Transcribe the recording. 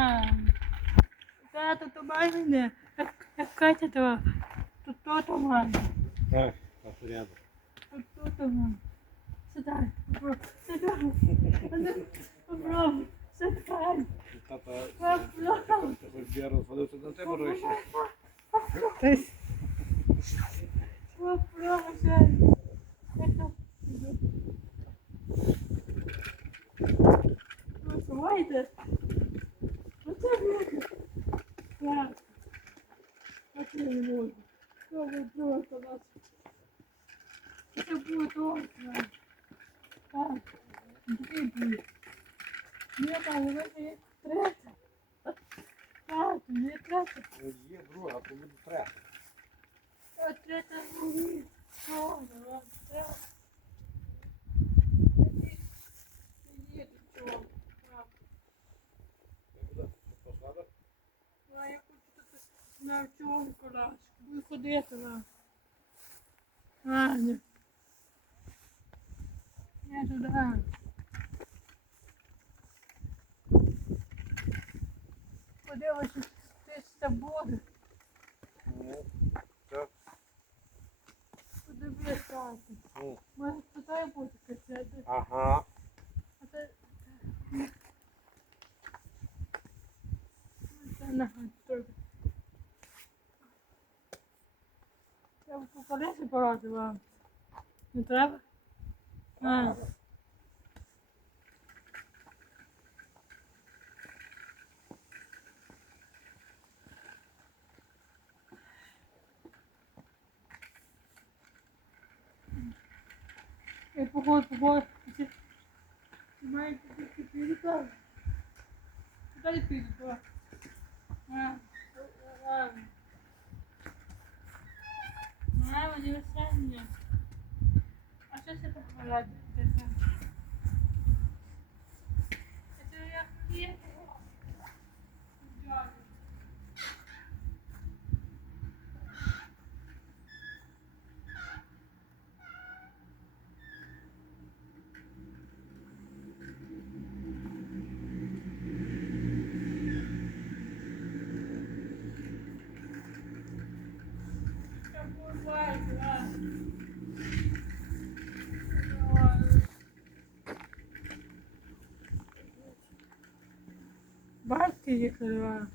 А. Тато, то мене. Як, як Катя, то тут то, то має. Так, так, порядок. Тут то, то має. Сідай. Сідай. Попробуй. Сідай. Тата, Попробуй. ти хоч я розвалився на тебе гроші. Десь Попробуй. сідай. Это- Ну, давайте. Оце буде. Так. Оце не можна. Це буде просто нас. Це буде просто. Так. Ні, там вже є третя. Так, є третя. Ну, Є друга, то буде третя. А третя буде. Що, давай, третя. Є до чого. А я хочу тут на чому колашку. Буду ходити на. А, ні. Я туди. Подивися, десь це буде. Ну, так. Подивись, так. Ну, Може, туди буде качати. Ага. А це... Ну, Це на трохи. Я по колесі порати вам. Не треба? А. Походу, походу. Ти маєте тільки підійти? А, ладно. Мама, не висай меня. А что это такое? Бабки їхали,